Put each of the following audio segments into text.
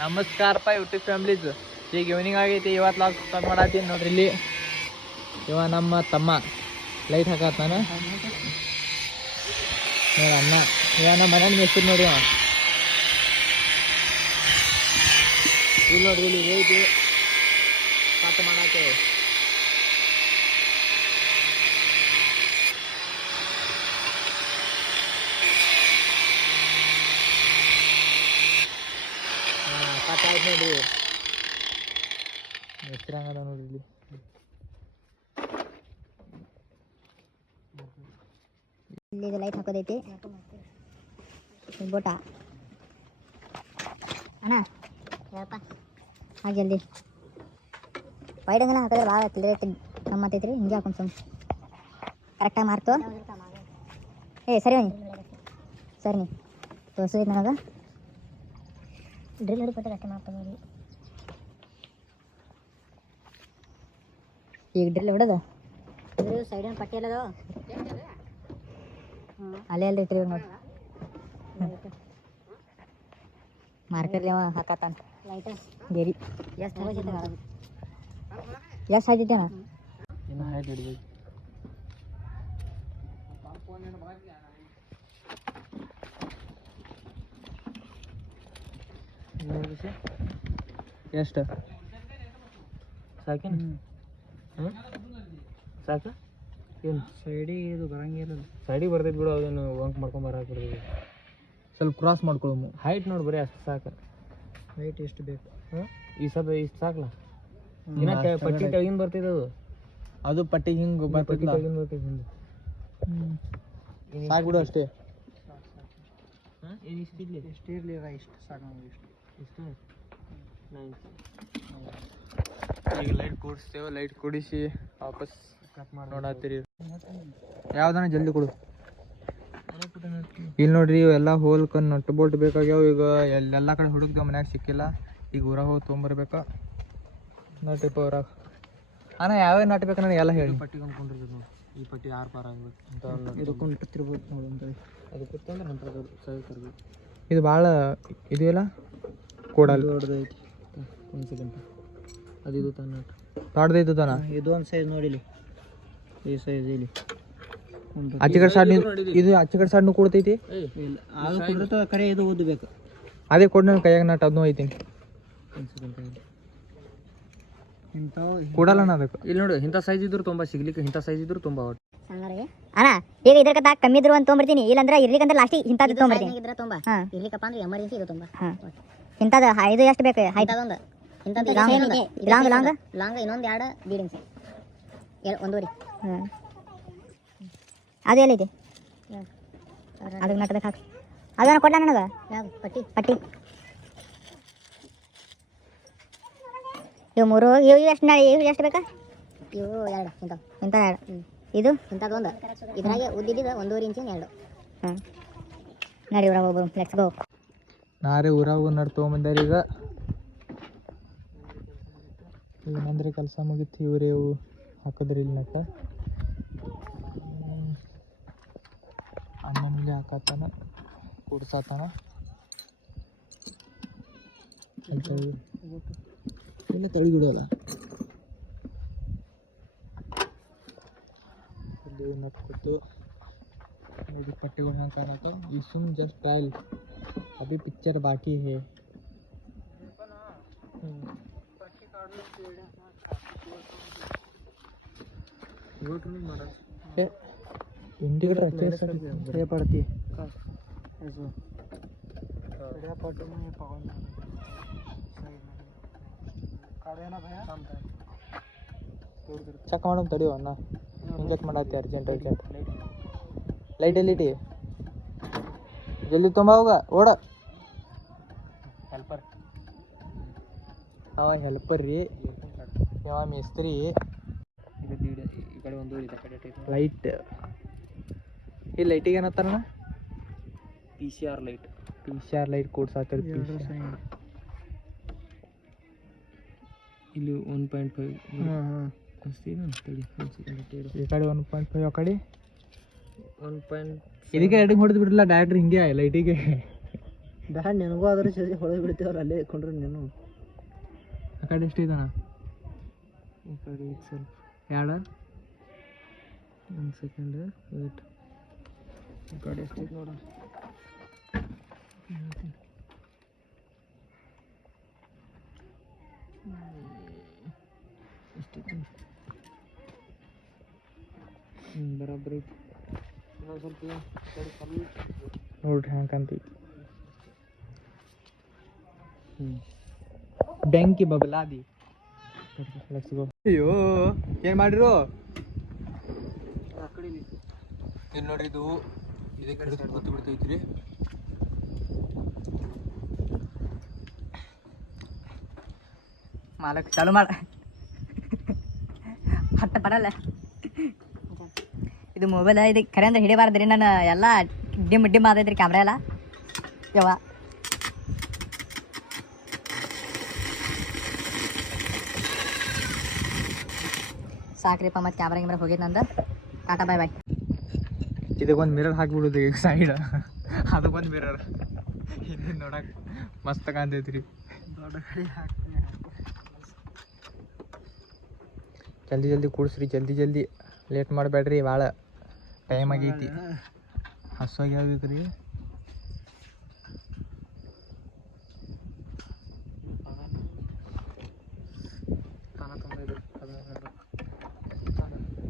ನಮಸ್ಕಾರಪ್ಪ YouTube families. ಈಗ evening ಆಗೈತಿ. ಇವತ್ತು ಲಾಗ್ ಸ್ಟಾರ್ಟ್ ಮಾಡತ್ತೀನಿ ನೋಡ್ರಿ. ಇಲ್ಲಿ ಇವ ನಮ್ಮ ತಮ್ಮ ಲೈಟ್ ಹಾಕತ್ತಾನ ನೋಡಿ. ಅಣ್ಣ ಇವ ನಮ್ಮ ಮನೇಲಿ ಮೆಸ್ತಿರಿ ನೋಡಿ. ಅವ ಇಲ್ಲಿ ನೋಡ್ರಿ, ಇಲ್ಲಿ ಐತಿ ಕಟ್ ಮಾಡತ್ತೇವೆ. ಕಟ್ ಆಯ್ತು ನೋಡ್ರಿ. ಹೆಸರಂಗದ ನೋಡ್ರಿ. ಇಲ್ಲಿ ಇದು ಲೈಟ್ ಹಾಕೋದೈತಿ. ಬೋಟ ಅಣ್ಣ ಹೇಳಪ್ಪ ಹಾಗೆ ಜಲ್ದಿ ವೈಡಂಗೆಲ್ಲ ಹಾಕಿದ್ರೆ ಭಾಳ ಕ್ಲಿಯರ್ ಗಮ್ಮತ್ತೈತ್ರಿ. ಹಿಂಗೆ ಹಾಕೊಂಡು ಸುಮ್ಮನೆ ಕರೆಕ್ಟಾಗಿ ಮಾರ್ತು. ಸರಿ ಬನ್ನಿ ಸರಿ ನೀ ತೋರಿಸಿದ್ ನನಗೆ ಡ್ರಿಲ್ ಹಿಡಿಪಟ್ಟೆ ಅಷ್ಟೇ ಮಾಡ್ತಾನೆ ನೋಡಿ. ಈಗ ಡ್ರಿಲ್ ಹೊಡೋದು ಇದ್ರ ಸೈಡಿನ ಪಟ್ಟಿ ಅಲ್ಲದು ಅಲ್ಲೇ ಅಲ್ಲೇ ಇಟ್ಟಿರಿ ನೋಡಿ. ಮಾರ್ಕರ್ಲಿ ಅವ ಹಾಕತ್ತಾನ ಲೈಟ್ ಬೇರಿ ಎಷ್ಟು ಹಾಕಿದ್ದೇನ ಇನ್ನು ಹೈಟ್ ಹಿಡಿಬೇಕು. ಎಷ್ಟು ಸಾಕೇನು? ಸಾಕ ಏನು ಸೈಡಿಗೆ ಇದು ಬರಂಗಿಲ್ಲ. ಸೈಡಿಗೆ ಬರ್ತೈತೆ ಬಿಡು. ಅದೇನು ವಂಕ್ ಮಾಡ್ಕೊಂಡು ಬರಕ್ಕೆ ಬರ್ತೈತಿ. ಸ್ವಲ್ಪ ಕ್ರಾಸ್ ಮಾಡ್ಕೊಳ್ಳೋ ಹೈಟ್ ನೋಡಿ. ಬರೀ ಅಷ್ಟು ಸಾಕು. ಹೈಟ್ ಎಷ್ಟು ಬೇಕು? ಈ ಸದ ಇಷ್ಟು ಸಾಕಲ್ಲ. ಇನ್ನ ಪಟ್ಟಿ ಕೆಳಗಿನ ಬರ್ತೈತೆ ಅದು ಪಟ್ಟಿ ಹಿಂಗೆ ಪಟ್ಟಿ ಕೆಳಗಿನ ಬರ್ತೈತೆ ಹಿಂದೆ. ಸಾಕು ಬಿಡು ಅಷ್ಟೇ. ಇಷ್ಟು ಇರಲಿ ಇಷ್ಟು ಸಾಕು. ಇಷ್ಟು ಈಗ ಲೈಟ್ ಕೂಡಿಸ್ತೇವೆ. ಲೈಟ್ ಕೂಡಿಸಿ ವಾಪಸ್ ಕಟ್ ಮಾಡಿ ನೋಡತ್ತೀರಿ. ಯಾವ್ದಾನ ಜಲ್ದಿ ಕೊಡು. ಇಲ್ಲಿ ನೋಡ್ರಿ, ಇವೆಲ್ಲ ಹೋಲ್ಕ ನಟ್ ಬೋಲ್ಟ್ ಬೇಕಾಗ್ಯಾವ. ಈಗ ಎಲ್ಲ ಕಡೆ ಹುಡುಕ್ದೇವು, ಮನ್ಯಾಗ ಸಿಕ್ಕಿಲ್ಲ. ಈಗ ಊರಾಗ ಹೋಗಿ ತೊಗೊಂಬರ್ಬೇಕಾ ನಟಿಪ್ಪ ಊರಾಗ. ಅಣ್ಣ ಯಾವ್ಯಾವ ನಟ್ ಬೇಕು ನನಗೆ ಎಲ್ಲ ಹೇಳಿ. ಪಟ್ಟಿ ಕೊಂಡ್ಕೊಂಡಿರ್ತದೆ ನೋಡಿ. ಈ ಪಟ್ಟಿ 6 ಪಾರ ಆಗ್ಬೇಕು. ಇದಕ್ಕೊಂದು ಇಟ್ಟಿರ್ಬೋದು ನೋಡಿ ಅಂತೇಳಿ. ಅದಕ್ಕೆ ಅಂದ್ರೆ ನಂತರ ಸರಿ ತರಬೇಕು. ಇದು ಭಾಳ ಇದು ಇಲ್ಲ ಕೊಡಲ್ಲ. ದೊಡ್ಡದೈತಿ. ಒಂದು ಸೆಕೆಂಡ್. ಅದು ಇದು ತಾನ ದೊಡ್ಡದೈತು ತಾನ. ಇದು ಒಂದು ಸೈಜ್ ನೋಡಿಲಿ. ಈ ಸೈಜ್ ಇಲ್ಲಿ ಆಚೆ ಕಡೆ ಸೈಡ್. ಇದು ಆಚೆ ಕಡೆ ಸೈಡ್ನು ಕೊಡ್ತೈತಿ. ಇಲ್ಲ ಅದು ಕೊಡಿರ್ತದೆ ಕರೆ. ಇದು ಓದಬೇಕು. ಅದೇ ಕೊಡ್ ನನ್ನ ಕೈಯಾಗ ನಟ್ ಅದನ್ನೂ ಐತೀನಿ. ಇಂಥವು ಕೊಡಲ್ಲ ನಾ ಅದಕ್ಕೆ. ಇಲ್ಲಿ ನೋಡು, ಇಂಥ ಸೈಜ್ ಇದ್ರು ತುಂಬ ಸಿಗ್ಲಿಕ್ಕೆ. ಇಂಥ ಸೈಜ್ ಇದ್ರು ತುಂಬ ಒಟ್ಟು ಅಣ್ಣ. ಈಗ ಇದಕ್ಕೆ ಕಮ್ಮಿ ಇದ್ರು ಅಂತ ತೊಗೊಂಬರ್ತೀನಿ. ಇಲ್ಲಾಂದ್ರೆ ಇರ್ಲಿಕ್ಕಂದ್ರೆ ಲಾಸ್ಟಿಗೆ ಇಂಥದ್ದು ತೊಗೊಂಬರ್ತೀನಿ. ಇರ್ಲಿಕ್ಕಪ್ಪ ಅಂದ್ರೆ ಎಮರ್ಜೆನ್ಸಿ ಇದು ತುಂಬ ಇಂಥದ್ದು. ಇದು ಎಷ್ಟು ಬೇಕು ಹೈಟ್? ಅದೊಂದು ಇಂಥದ್ದು ಲಾಂಗ್ ಲಾಂಗ್ ಲಾಂಗ್ ಇನ್ನೊಂದು 2 ಬೀಡಿಂಗ್ಸ್ 1.5. ಅದು ಎಲ್ಲೈತಿ? ಅದಕ್ಕೆ ನಟ್ಬೇಕು ಹಾಕಿ. ಅದನ್ನು ಕೊಡ್ಲ ನನಗೆ ಪಟ್ಟಿ ಪಟ್ಟಿ. ಇವು 3. ಇವು ಎಷ್ಟು ನಾಳೆ? ಇವು ಎಷ್ಟು ಬೇಕಾ? ಇವು 2 ಇಂಥವು. ಇಂಥ 2. ಇದು ಇಂಥದ್ದೊಂದು. ಇದ್ರಾಗೆ ಉದ್ದಿದ್ದು 1.5 ಇಂಚಿನ 2. ನಡಿ ಊರಾಗ ಹೋಗ್ಬೋದು. Let's go. ನಾರೇ ಊರಾಗ ನಡ್ ತೊಗೊಂಬಂದಾರ. ಈಗ ಏನಂದ್ರೆ ಕೆಲಸ ಮುಗಿತು. ಇವರೇ ಇವು ಹಾಕಿದ್ರಿ ಇಲ್ಲಿ ನಟ್ಟ. ಅಣ್ಣನಲ್ಲಿ ಹಾಕತ್ತಾನ, ಕೂಡ್ಸಾತಾನ. ಇಲ್ಲ ತಳಿಗಿಡೋಲ್ಲ. ಇಲ್ಲಿ ನಟ್ ಕೊಟ್ಟು ನೋಡಿ ಪಟ್ಟಿಗಳು ಹೆಂಗೆ ಕಾಣತ್ತವ. ಈ ಸುಮ್ ಜಸ್ಟ್ ಟ್ರಯಲ್. अभी पिक्चर बाकी है. इंडिकेटर अच्छे से पड़ती है. ಚೆಕ್ ಮಾಡೋಣ ತಡಿಯೋ ಅಣ್ಣ. ಇಂಜೆಕ್ಟ್ ಮಾಡತ್ತಿ ಅರ್ಜೆಂಟ್ ಅರ್ಜೆಂಟ್. ಲೈಟ್ ಎಲ್ಲಿಟಿ? ಜಲ್ದಿ ತುಂಬ ಹೋಗ ಓಡ. ಹೆಲ್ಪರ್ ಅವ ಹೆಲ್ಪರ್ ರೀ. ಯಾವ ಮೇಸ್ತ್ರಿ. ಈ ಕಡೆ ಒಂದು ಲೈಟ್. ಈ ಲೈಟಿಗೆ ಏನತ್ತಾರಣ್ಣ? PCR light. PCR ಲೈಟ್ ಕೂಡ್ಸಾತಿರ್. ಇಲ್ಲಿ 1.5 ಈ ಕಡೆ 1.5 ಆ ಕಡೆ 1. ಇದಕ್ಕೆ ಎಡಿಗೆ ಹೊಡೆದು ಬಿಡಲ್ಲ ಡೈರೆಕ್ಟ್ರ್ ಹಿಂಗೆ ಲೈಟಿಗೆ. ಬ್ಯಾಡ ನಿನಗೂ ಅದ್ರ ಸರಿ ಹೊಳೆದು ಬಿಡ್ತೀವಲ್ಲ ಅಲ್ಲೇ ಇಟ್ಕೊಂಡ್ರೆ ನೀನು ಆ ಕಡೆ ಎಷ್ಟು ಇದಣ್ಣ ಈ ಕಡೆ ಈಗ ಸ್ವಲ್ಪ ಎರಡು ಒಂದು ಸೆಕೆಂಡ್ ವೇಟ್ ಈ ಕಡೆ ಎಷ್ಟು ಐತೆ ನೋಡೋಣ ಎಷ್ಟೈತೆ ಬರೋಬ್ಬರಿ ಐತಿ ಸ್ವಲ್ಪ ನೋಡ್ರಿ ಹ್ಯಾಂಗೆ ಕಾಣ್ತೈತಿ ಬೆಂಕಿ ಬಬಲಾದಿ ಅಯ್ಯೋ ಏನು ಮಾಡಿರು ಇಲ್ಲಿ ನೋಡ್ರಿ ಇದು ಇದಕ್ಕೆ ಹಿಡಿದು ಗೊತ್ತು ಬಿಡ್ತೈತ್ರಿ ಮಾಲಕ್ ಚಾಲು ಮಾಡ ಹಟ್ಟ ಬರಲ್ಲ ಇದು ಮೊಬೈಲ್ ಇದು ಖರೆ ಅಂದ್ರೆ ಹಿಡಿಬಾರ್ದ್ರಿ ನಾನು ಎಲ್ಲ ಡಿಮ್ ಆದೈತ್ರಿ ಕ್ಯಾಮ್ರಾ ಎಲ್ಲ ಯವ್ವ ಸಾಕ್ರಿಪ್ಪ ಮತ್ತು ಕ್ಯಾಮ್ರಾ ಹೋಗಿದ್ದು ನಂದು ಟಾಟಾ ಬಾಯ್ ಬಾಯ್ ಇದಕ್ಕೊಂದು ಮಿರರ್ ಹಾಕಿಬಿಡೋದು ಈಗ ಸೈಡ್ ಅದಕ್ಕೊಂದು ಮಿರರ್ ಹಿಂದಿನ ನೋಡಕ್ಕೆ ಮಸ್ತ್ ಕಾಣ್ತೈತ್ರಿ ದೊಡ್ಡ ಕಡೆ ಹಾಕ್ತೀನಿ ಜಲ್ದಿ ಜಲ್ದಿ ಕೂಡಿಸ್ರಿ ಜಲ್ದಿ ಲೇಟ್ ಮಾಡಬೇಡ್ರಿ ಭಾಳ ಟೈಮ್ ಆಗೈತಿ ಹಸುವಾಗಿ ಹೇಳ್ಬೇಕು ರೀ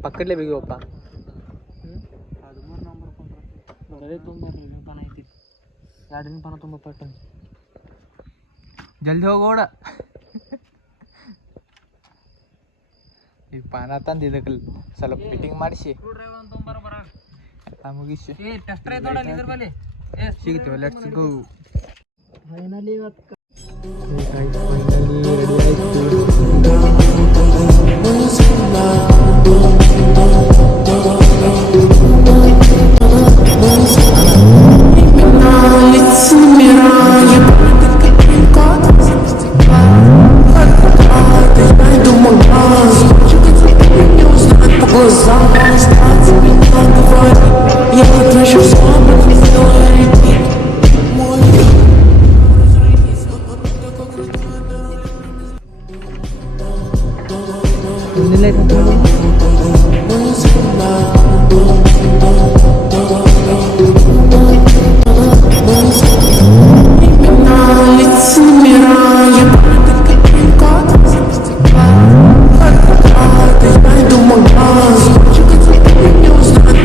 ಪಕ್ಕದಲ್ಲೇ ಬೇಗಪ್ಪ 13 ನಂಬರ್ ಬರೋದೇ ತೊಂಬರ್ರಿ ಪಾನ ಐತಿ 2 ಪಾನ ತುಂಬ ಪಟ್ಟ ಜಲ್ದಿ ಹೋಗೋಣ ಈಗ ಪಾನ ತಂದು ಇದಕ್ಕೆ ಸ್ವಲ್ಪ ಫಿಟ್ಟಿಂಗ್ ಮಾಡಿಸಿ ಮುಗಿಸಿ ಸಿಗ್ತೇವೆ let's go finally ready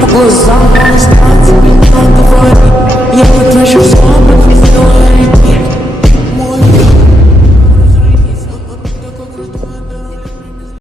Cause I'm gonna start to be on the void. Yeah, the pressure